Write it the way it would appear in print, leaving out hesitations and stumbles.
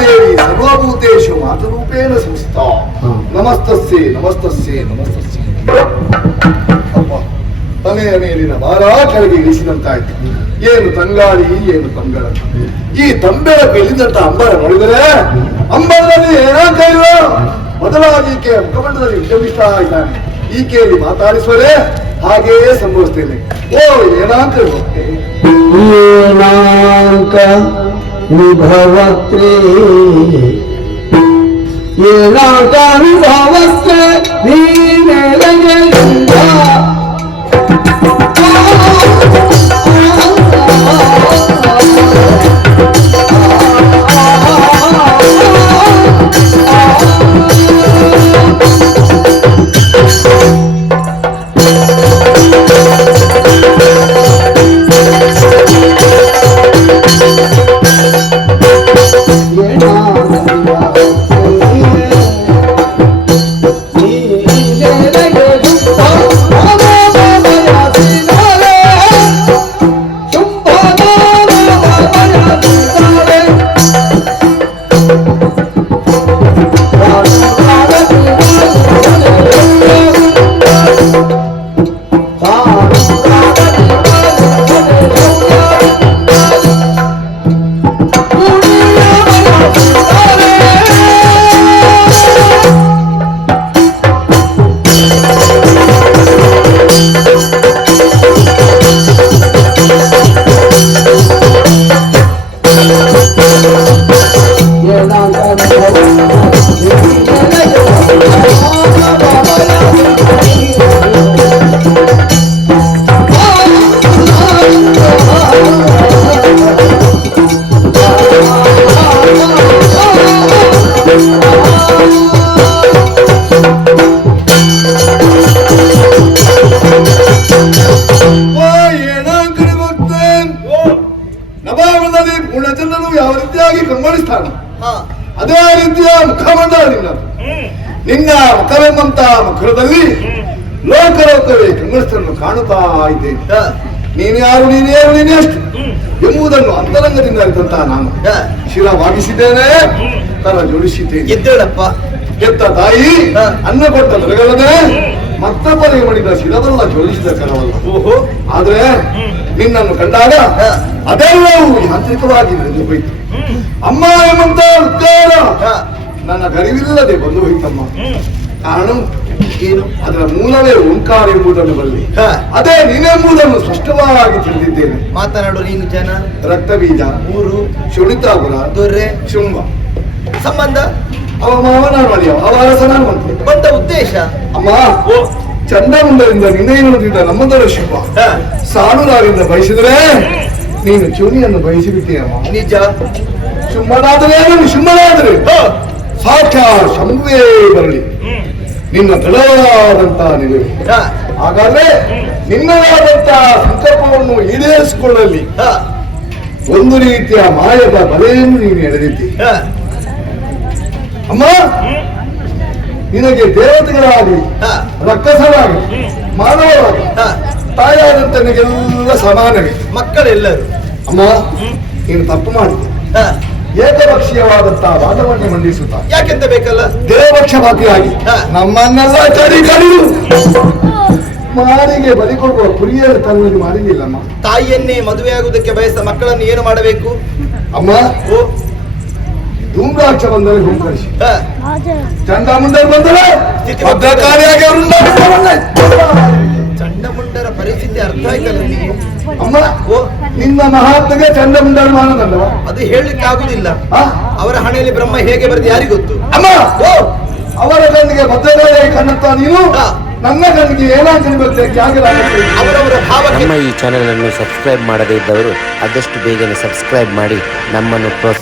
ದೇವಿ ಸರ್ವಭೂತೇಶು ಮಾತೃರೂಪೇಣ ಸಂಸ್ಥಾ ನಮಸ್ತಸ್ಯೆ ನಮಸ್ತಸ್ಯೆ ನಮಸ್ತಸ್ಯೆ. ಅಪ್ಪ ತಲೆಯ ಮೇಲಿನ ಭಾರ ಕೆಳಗೆ ಇಳಿಸಿದಂತಾಯ್ತು. ಏನು ತಂಗಾಳಿ ಏನು ತಂಗಳ. ಈ ತಂಬೆಳಕು ಎಲ್ಲಿದಂತ ಅಂಬರ ನೋಡಿದರೆ ಅಂಬರದಲ್ಲಿ ಏನಾಗ್ತಾ ಇಲ್ಲ, ಬದಲಾಗಿ ಈಕೆಯ ಮುಖಮಂಡಲದಲ್ಲಿ ವಿಜಮಿಸ್ತಾ ಇದ್ದಾನೆ. ಈಕೆಯಲ್ಲಿ ಮಾತಾಡಿಸುವರೆ ಹಾಗೆಯೇ ಸಂಭವಿಸ್ತೇನೆ. ಓ ಏನಾಂಕ ಏನಾಂಕ ವಿಭವತ್ರೇ ಏನಾಂಕ ವಿಭವತ್ರೇ ನೀನೆಲಗೆಯಿಂದ ಗುಣಜನರು ಯಾವ ರೀತಿಯಾಗಿ ಕಂಗೊಳಿಸ್ತಾನೆ ಅದೇ ರೀತಿಯ ಮುಖಮಂಡಲ ನಿನ್ನ ಮುಖವೆಂಬಂತ ಮುಖರದಲ್ಲಿ ಲೋಕಲೋಕವೇ ಕಂಗೊಳಿಸ್ತನ್ನು ಕಾಣುತ್ತಾ ಇದ್ದೇನೆ. ನೀನು ಯಾರು ನೀನು ಎಷ್ಟು ಎಂಬುದನ್ನು ಅಂತರಂಗದಿಂದ ಅರಿತಂತ ನಾನು ಶಿರವಾಗಿಸಿದ್ದೇನೆ, ತಲ ಜೋಡಿಸಿದ್ದೇನೆ. ಎದ್ದೇಳಪ್ಪ. ಎತ್ತ ತಾಯಿ ಅನ್ನ ಕೊಟ್ಟ ದೊರೆಗಳದೆ ಮತ್ತೊಬ್ಬರಿಗೆ ಮಾಡಿದ ಶಿರವಲ್ಲ ಜೋಡಿಸಿದ ಕರವಲ್ಲ. ಆದ್ರೆ ನಿನ್ನನ್ನು ಕಂಡಾಗ ಅದೆಲ್ಲವೂ ಯಾಂತ್ರಿಕವಾಗಿ ನಡೆದು ಹೋಯಿತು. ಅಮ್ಮ ಎಂಬಂತ ಉದ್ಗಾರ ನನ್ನ ಗರಿವಿಲ್ಲದೆ ಬಂದು ಹೋಯ್ತಮ್ಮ. ಕಾರಣ ಏನು? ಅದರ ಮೂಲವೇ ಓಂಕಾರ ಎಂಬುದನ್ನು ಬರಲಿ, ಅದೇ ನೀನೆಂಬುದನ್ನು ಸ್ಪಷ್ಟವಾಗಿ ತಿಳಿದಿದ್ದೇನೆ. ಮಾತನಾಡು ನೀನು. ಜನ, ರಕ್ತ ಬೀಜ, ಊರು, ಶುಣಿತಾಪುರ, ದೊರೆ, ಶುಂಭ. ಸಂಬಂಧ ಅವ ಮಾವನ ಮಾಡಿಯ ಅವಾರಸನ ಮಂತ್ರಿ. ಬಂದ ಉದ್ದೇಶ ಅಮ್ಮ ಚಂದಮುಂದರಿಂದ ನಿನ್ನೆಯುವುದಿದ್ದ ನಮ್ಮದರ ಶುಭ ಸಾಲುರಾರಿಂದ ಬಯಸಿದರೆ ನೀನು ಚೂನಿಯನ್ನು ಬಯಸಿಬಿಟ್ಟೆಯಮ್ಮ. ನಿಜ. ಶುಂಭನಾದರೆ ಶುಂಭನಾದರೆ ಸಾಕ್ಷಾತ್ ಶಂಭುವೇ ಬರಲಿ ನಿನ್ನ ದೃಢವಾದಂತ ನಿಲುವು. ಹಾಗಾದ್ರೆ ನಿನ್ನದಾದಂತ ಸಂಕಲ್ಪವನ್ನು ಈಡೇರಿಸಿಕೊಳ್ಳಲಿ ಒಂದು ರೀತಿಯ ಮಾಯದ ಬಲೆಯನ್ನು ನೀನು ಎಳೆದಿದ್ದಿ ಅಮ್ಮ. ನಿನಗೆ ದೇವತೆಗಳಾಗಲಿ ರಕ್ಕಸರಾಗಲಿ ಮಾನವರಾಗಲಿ ತಾಯಾದಂತ ನಿನಗೆಲ್ಲ ಸಮಾನವೇ. ಮಕ್ಕಳೆಲ್ಲರೂ ಅಮ್ಮ ನೀನು ತಪ್ಪು ಮಾಡಿದೆ. ಏಕಪಕ್ಷೀಯವಾದಂತಹ ವಾದವನ್ನೇ ಮಂಡಿಸುತ್ತ ಯಾಕೆಂತ ಬೇಕಲ್ಲ ದೇವಪಕ್ಷಪಾತಿಯಾಗಿ ನಮ್ಮನ್ನೆಲ್ಲ ಚಡಿ ಕಡಿದು ಮಾರಿಗೆ ಬಲಿ ಕೊಡುವ ಕುರಿಯರ ತನ್ನಲ್ಲಿ ಮಾಡಿದ್ದಿಲ್ಲಮ್ಮ. ತಾಯಿಯನ್ನೇ ಮದುವೆಯಾಗುವುದಕ್ಕೆ ಬಯಸಿದ ಮಕ್ಕಳನ್ನು ಏನು ಮಾಡಬೇಕು ಅಮ್ಮ? ಧೂಮ್ರಾಕ್ಷ ಬಂದರೆ ಹುಂಕರಿಸಿ, ಚಂಡಮುಂಡರು ಬಂದರೆ ಭದ್ರಕಾರಿಯಾಗಿ ಚಂಡಮುಂಡರ ಪರಿಸ್ಥಿತಿ ಅರ್ಥ ಆಯ್ತಲ್ಲ ನೀವು ಅಮ್ಮ. ನಿನ್ನ ಮಹಾತ್ಮಗೆ ಚಂಡಮುಂಡರು ಮಾನದಲ್ಲವ? ಅದು ಹೇಳಲಿಕ್ಕೆ ಆಗುದಿಲ್ಲ. ಅವರ ಹಣೆಯಲ್ಲಿ ಬ್ರಹ್ಮ ಹೇಗೆ ಬರೆದು ಯಾರಿಗೂ ಗೊತ್ತು ಅಮ್ಮ. ಅವರ ಕಣ್ಣಿಗೆ ಭದ್ರಕಾರಿಯಾಗಿ ಕಣ್ಣುತ್ತ ನೀನು ನನ್ನ ಕಣ್ಣಿಗೆ ಏನಾಗ್ತದೆ ಬರ್ತೇನೆ. ಅವರವರ ಭಾವ. ನಮ್ಮ ಈ ಚಾನೆಲ್ ಅನ್ನು ಸಬ್ಸ್ಕ್ರೈಬ್ ಮಾಡದೇ ಇದ್ದವರು ಆದಷ್ಟು ಬೇಗನೆ ಸಬ್ಸ್ಕ್ರೈಬ್ ಮಾಡಿ ನಮ್ಮನ್ನು